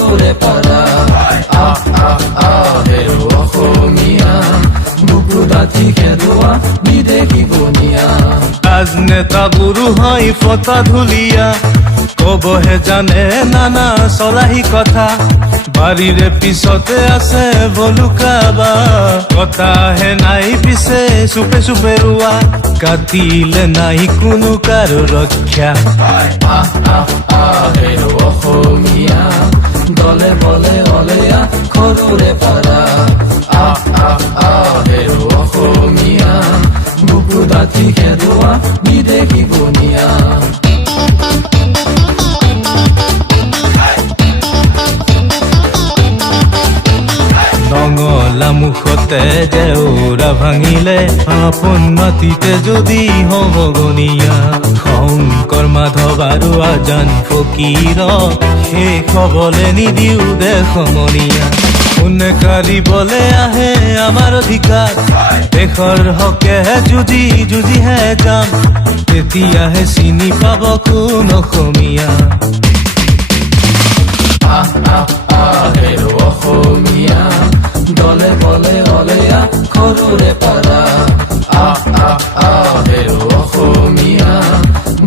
সৰুৰে পাৰা হেৰু অসমীয়া বুকু ডাঠি খেলোৱা বিদেশী বনিয়া ৰাজনেতা গুৰু হয় ফটা ধুলিয়া কবহে জানে নানা চলাহী কথা বাৰীৰে পিছতে আছে ভলুকাবা কথাহে নাই পিছে চুপে চুপে ৰোৱা কাটিলে নাই কোনো কাৰো ৰক্ষা হেৰু অসমীয়া দলে বলে অলেয়া সৰুৰে পাৰা হেৰু অসমীয়া বুকু ডাঠি খেলোৱা বিদেশী বনিয়া নঙলা মুখতে জেউৰা ভাঙিলে আপোন মাটিতে যদি হব গনিয়া শংকৰ মাধৱ আৰু আজান ফকীৰ শেষ হবলে নিদিও দেশমনীয়া কোনে কাঢ়িবলে আহে আমাৰ অধিকাৰ দেশৰ হকেহে যুঁজি যুঁজিহে যাম তেতিয়াহে চিনি পাব কোন অসমীয়া হেৰু অসমীয়া দলে বলে অলেয়া সৰুৰে পাৰা হেৰু অসমীয়া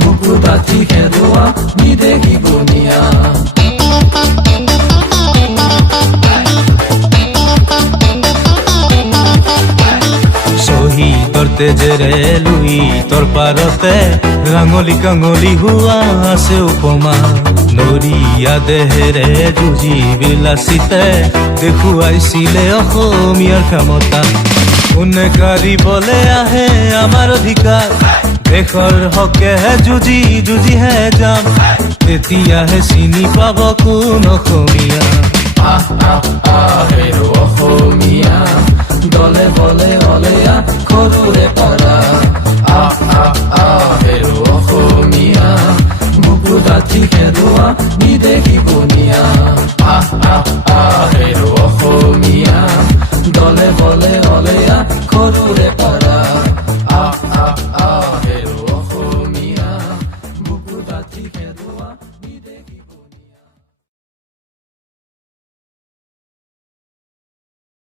বুকু ডাঠি খেলোৱা বিদেশী বনিয়া শহীদৰ তেজেৰে লুই তৰ পাৰতে ৰাঙলী কাঙলী হোৱা আছে উপমা নৰিয়া দেহেৰে যুঁজি বিলাসীতে দেখুৱাইছিলে অসমীয়াৰ ক্ষমতা কোনে কাঢ়িবলে আহে আমাৰ অধিকাৰ দেশৰ হকেহে যুঁজি যুঁজিহে যাম তেতিয়াহে চিনি পাব কোন অসমীয়া হেৰু অসমীয়া দলে বলে অলেয়া সৰুৰে পাৰা হেৰু অসমীয়া বুকু ডাঠি খেলোৱা বিদেশী বনিয়া হেৰু অসমীয়া দলে বলে অলেয়া সৰুৰে পাৰা